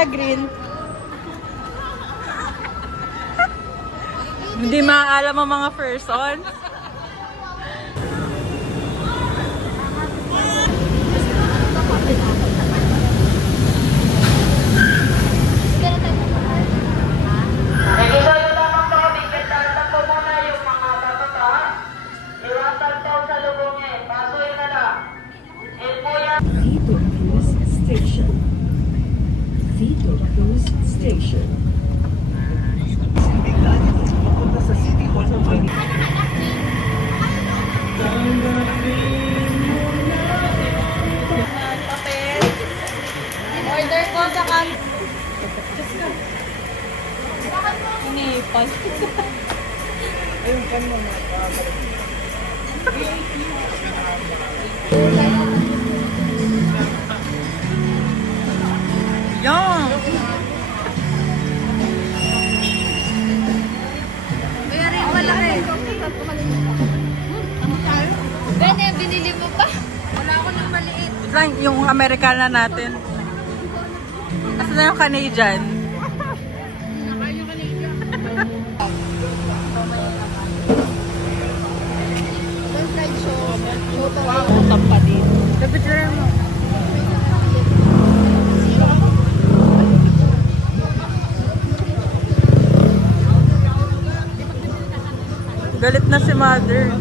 na green. Hindi maaalam ang mga person. Vito Cruz Station. Vito Cruz Station. Papunta sa City Hall ng Manila. Papel. Order ko sa Inipan. Ayun pa mo na. Yan. Kaya rin malaki. Bene, binili mo pa? Wala ako ng maliit. Lang yung Amerikana natin. Asa na yung Canadian? Fried show. Utang pa din. Napicture mo. Galit na si mother.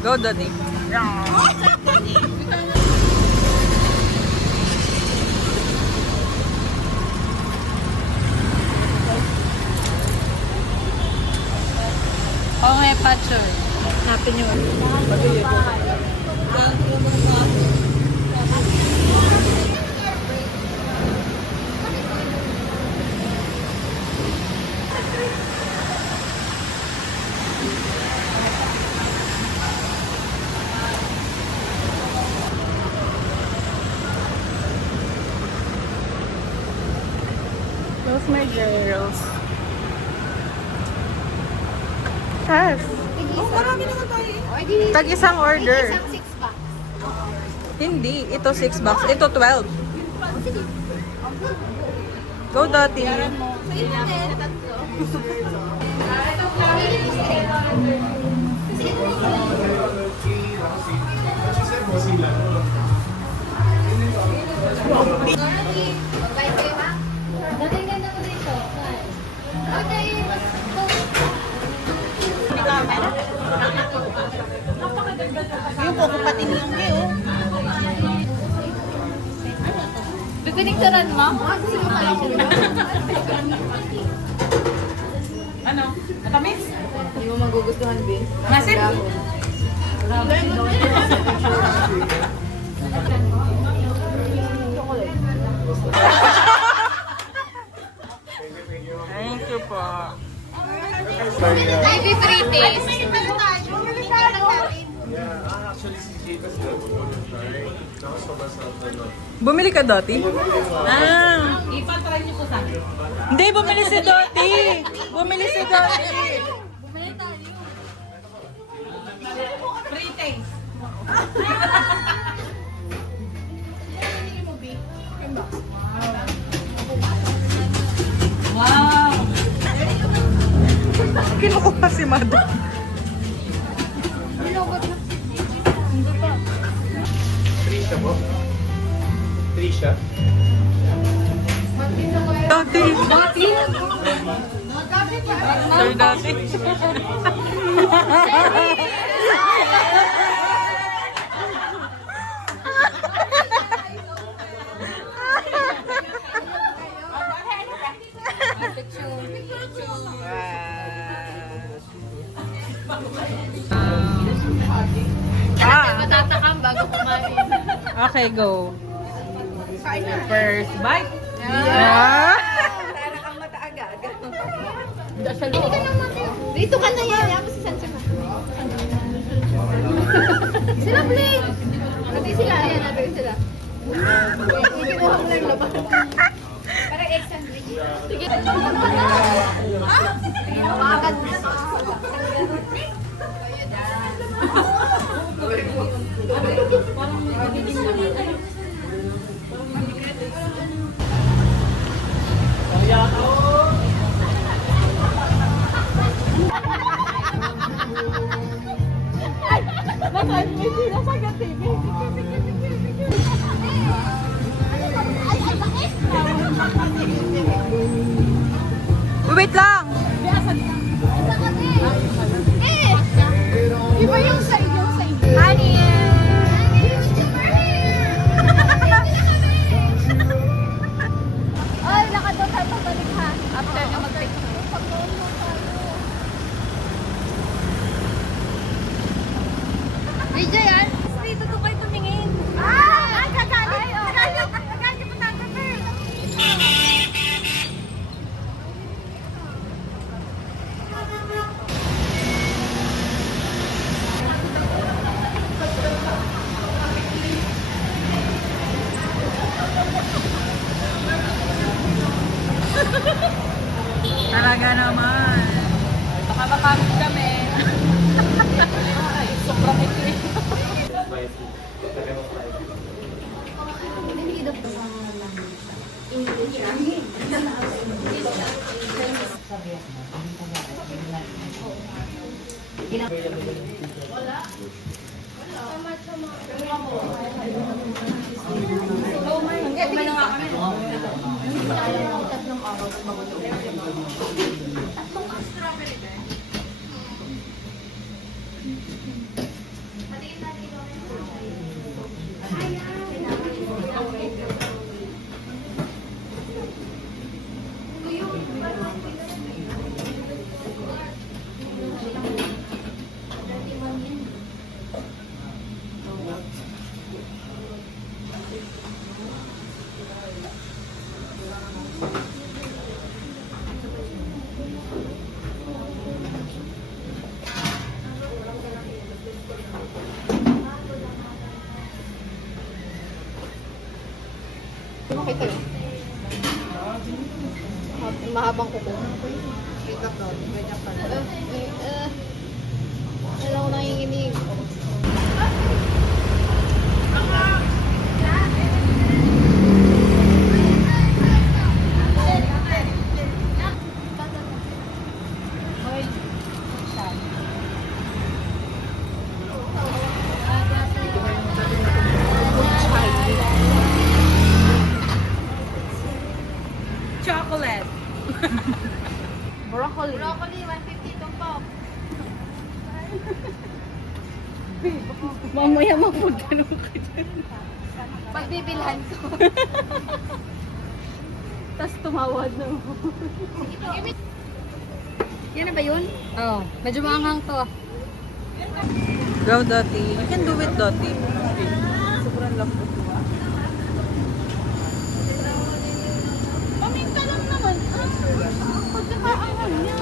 Go, daddy. Oo nga, Pacho. Hanapin yun. Those my girls. Yes. Oh, marami naman tayo eh. Tag isang order. Isang 6 pack. Hindi. Ito 6 bucks. Ito 12. Sige. Go, Dottie. So, yun na din. Dating ganda ko dito. Okay, Yung koko pati niyong kayo. pipinicturan mo? Ano? Matamis? Hindi mo magugustuhan, Bin. Masin? Thank you po. Maybe 3 days. Bumili ka, Dottie? Ah. Ipatry niyo po sa akin. Hindi, bumili si Dottie. Bumili si Dottie. Bumili tayo. Free taste. Wow! Kinukuha si Mado. Trisha po? Trisha? Dottie. Sir Dottie. Matatakam bago kumain. Okay, go. First bite. Yeah. Dito ka na yan. Ako si Sansa ka. Sila Blake. Pati sila. Ayan, natin sila. Kinuha mo lang laban. Parang exam Blake. Sige. Hawakan mo. Parang Wait lang! Iba yung sa Honey! Ay, lakad daw tayo pabalik ha. After nyo mag-picture. Video yan? Dito to kayo tumingin. Ay, kagalit! Kagalit photographer! Talaga naman. Baka makamit kami. Ay, sobrang ito. Makita yun. Mahabang kuko. Wait up daw. Ganyan pa. Alam ko nanginginig. Chocolate. Broccoli. Broccoli, 150 itong pop. Mamaya mapagtanong ka dyan. Pagbibilhan ko. Tapos tumawad na mo. Yan na ba yun? Oo. Medyo maanghang to. Go, Dottie. You can do it, Dottie. Sobrang lambot. Paminta lang naman. Pagkakaanghang niya.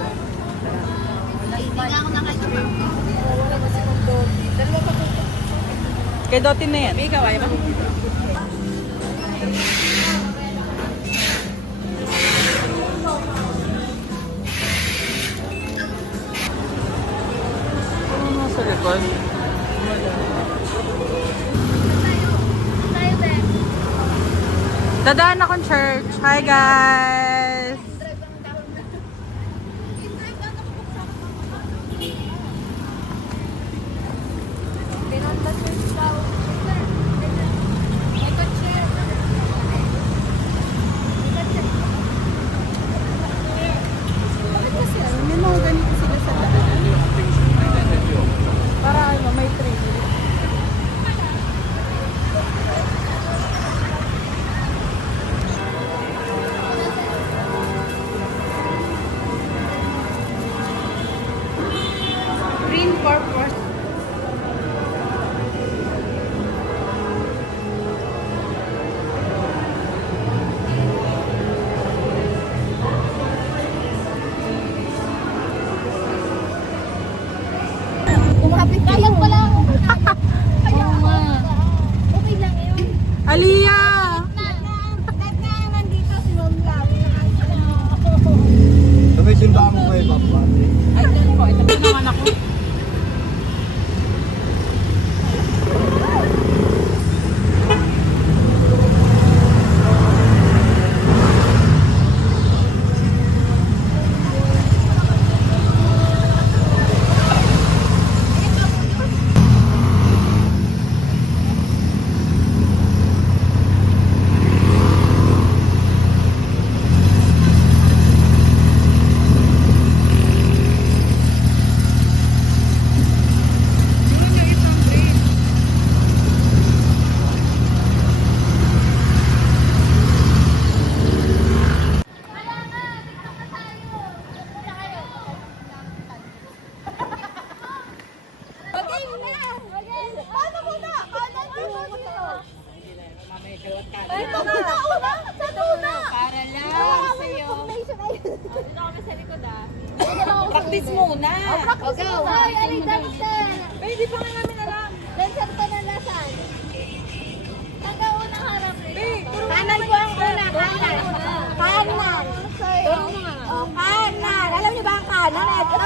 Hindi nga ako nakasama. Wala ba si Dottie? Dalawa pa po. Kay Dottie na yan. Ikaw, ayaw ba? Ano na sa likod? Tayo, Ben. Dadaan akong church. Hi, guys! May mga ganito sila sa daan. Para ano, may training. Green purpose. Kumapit kayo. Pala ako. Kaya okay lang yun. Aliyah! Kahit nga nandito si Ma'am Lau. Sa may simbahan mo kayo, Papa. Ay, dyan po. Ito po naman ako. Practice muna. O, go. Hoy, alay, dancer. Eh, di pa nga namin alam. Dancer pa na nasan? Saan ka unang harap? puro Kanan po ang una, kanan. Kanan. Turo mo nga. O, kanan. Alam niyo ba ang kanan? Ito.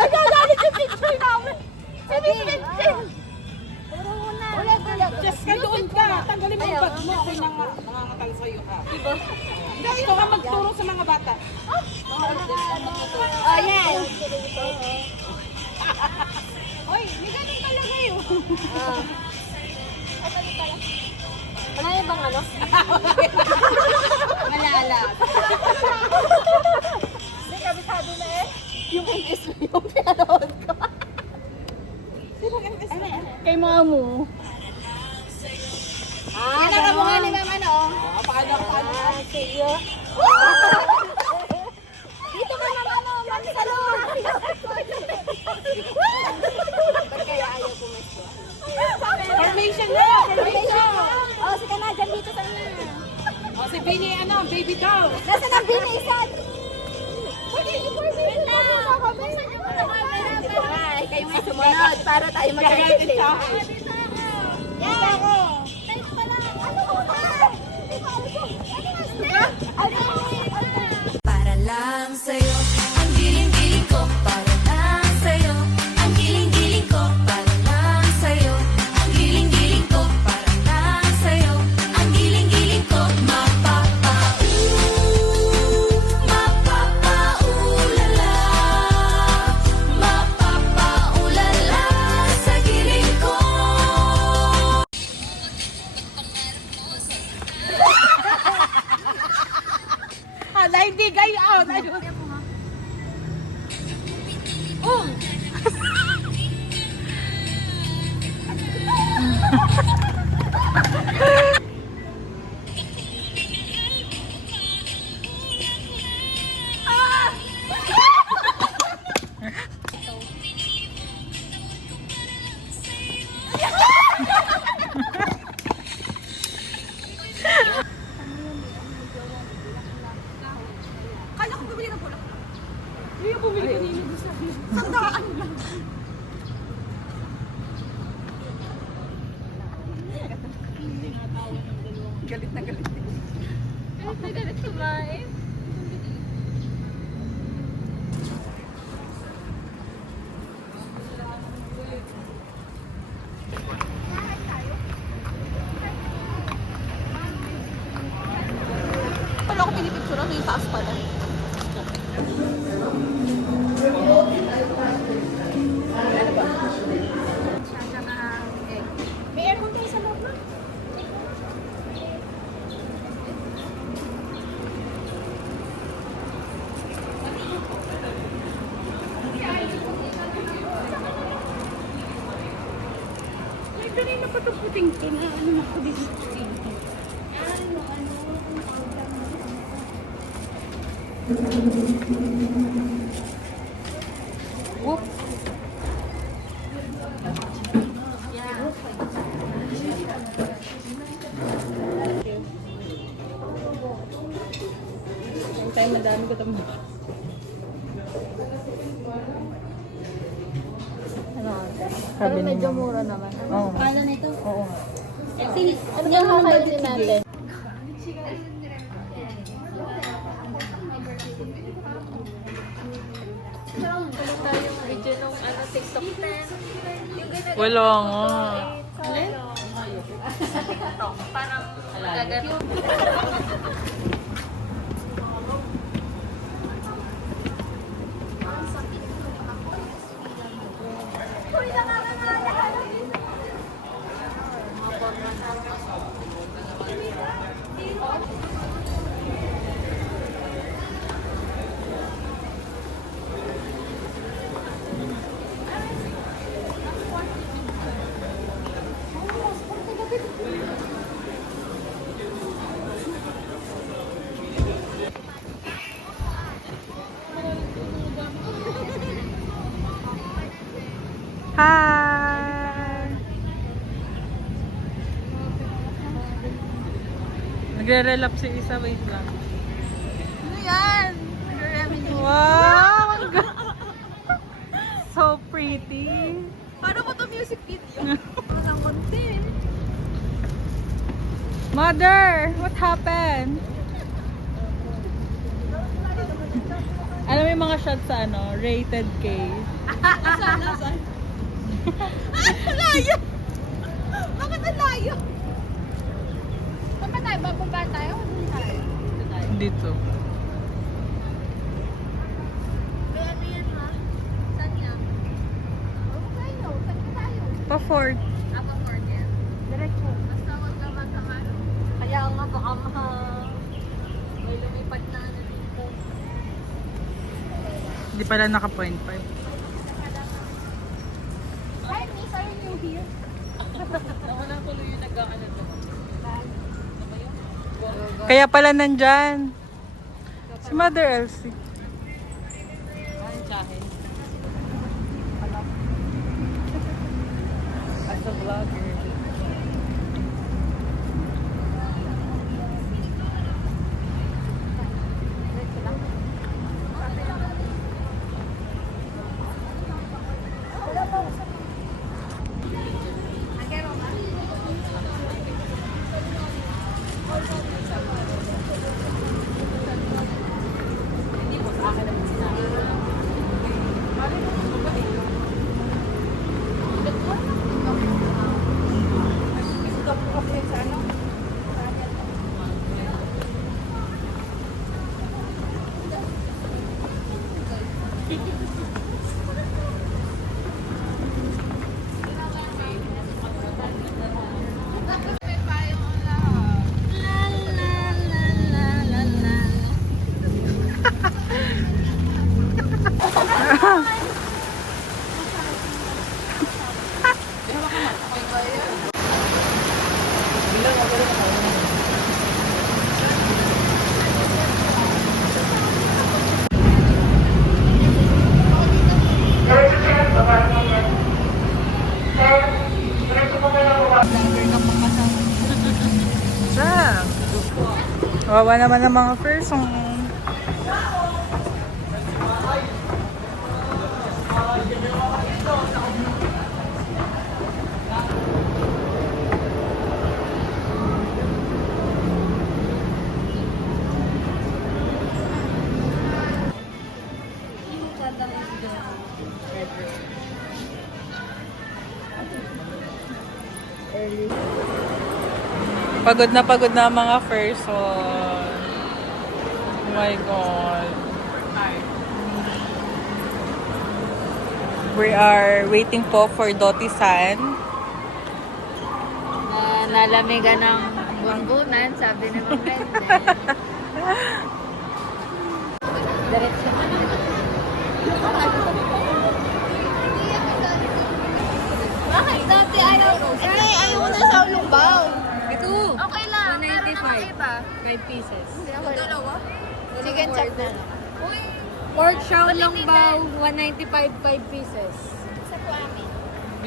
Nagalit yung picture namin. Sabi, turo mo na. Ulit. Just ka doon ka. Tanggalin mo yung bag mo. Ako nang nangangatal sa'yo ka. Diba? Hindi, ikaw ka magturo sa mga bata. Oh, yes. Oy, may ganun talaga yun. Wala yung bang ano? Malala. Hindi, kabisado na eh. Yung MS mo yung pinanood ko. Kay Mamu. Yan ang kamukha ni Mama, no? Paano? Sige. Dito ka naman, no? Mami, sa loob. Ba't kaya ayaw pumesto? Formation na! Formation. Oh, si Kanadyan dito sa inyo. O, si Bini, baby doll. Nasaan ang binisan? Wait lang. Ay, kayo may sumunod para tayo mag-edit. Yan ako. Ano ko ba? Para lang sa'yo, ang giling-giling ko. Para lang sa'yo, ang giling-giling ko. Para lang sa'yo, ang giling-giling ko. Para lang sa'yo, ang giling-giling ko. Mapapaulala, mapapaulala sa giling ko. Hala, hindi gayon. Oh! Kala ko bumili ng bulak. Hindi ko bumili kanina sa akin. Sandaan lang. Galit na galit. Galit na galit kumain. Wala ko pinipicture yung taas pala. May aircon kayo sa loob na. Ay, kanina pa ito puting to na ano ako dito. Whoop. Yung time madami ko itong Pero medyo mura naman. Oo. Kala nito? Oo. Ano yung kakaitin natin? Wala tayong video nung TikTok 10. Yung ganun. Wala nga. Sa TikTok, parang gagano. Hi! Nagre-relap si Isa, wait lang. Ano yan? Wow! Mother, what happened? Alam mo yung mga shots sa ano, rated K. Layo! Bakit ang layo? Saan ba tayo? Bababa tayo? Saan tayo? Dito. May ano yan ha? Saan yan? Tayo. Saan ka tayo? Pa-Ford. Naka-Ford yan. Diretso. Basta huwag naman sa ano. Kaya nga baka may lumipad na ano dito. Hindi pala naka-point 5. Hi, Miss, are you here? Kaya pala nandyan. Si Mother Elsie. As a vlogger. Siya. Wawa naman ng mga person. Pagod na ang mga person. Oh my God. We are waiting po for Doti-san. Nalamigan ng bunbunan, sabi ni Ma'am Mendel. Diretso. Bakit? Dati ayaw ko. Ayaw na sa ulumbaw. Ito. Okay lang. 195. 5 pieces. Dalawa? Chicken chop na. Pork chow long bao, 195, 5 pieces. Isa po amin.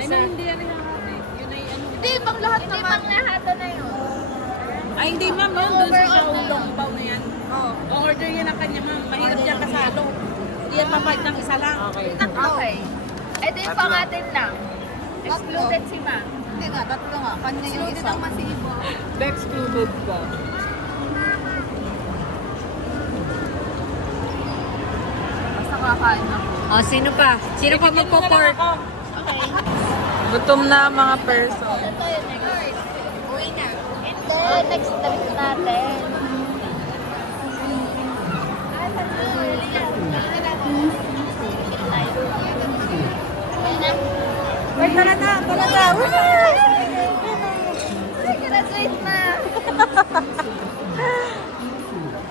Ano, hindi yan nakakapit. Yun ay ano. Hindi, pang lahat naman. Hindi, pang lahat na yun. Ay, hindi ma'am, ma'am. Doon sa chow long bao na yan. Oo. O-order yan ang kanya ma'am. Mahirap yan kasalo. Hindi yan papayag ng isa lang. Okay. Okay. Ito yung pang atin lang. Excluded si Ma. Hindi nga, tatlo nga. Kanya yung isa. naman si Ibo. Excluded ka. Basta kakain na. Oh, sino pa? Sino pa magpo-pork? Okay. Gutom na ang mga person. Ito yung next. Uwi na. And then, next trip natin. Wait, tara na. Graduate na.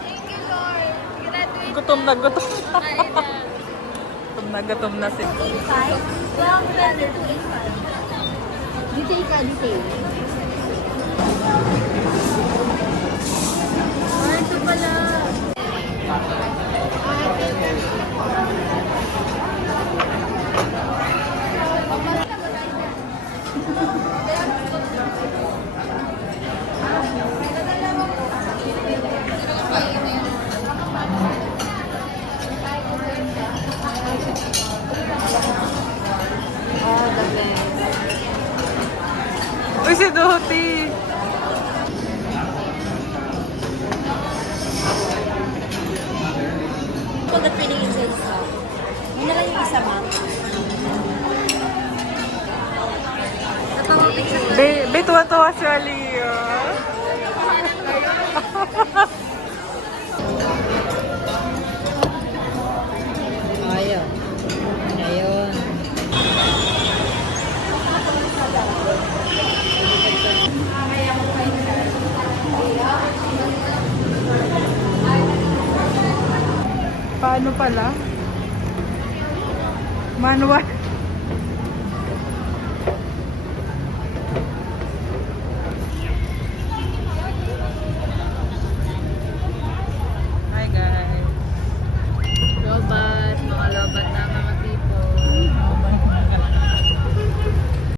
Thank you, Lord. Graduate Gutom na. Kaya na. Gutom na si... 85? Well, brother, 285. Detail ka, detail. Ito pala. Uy, si Doti. isa. Yun na lang yung isa, ma'am. Be, tuwa-tuwa si Aliyah. Ayun. Ayun. Paano pala? Manual.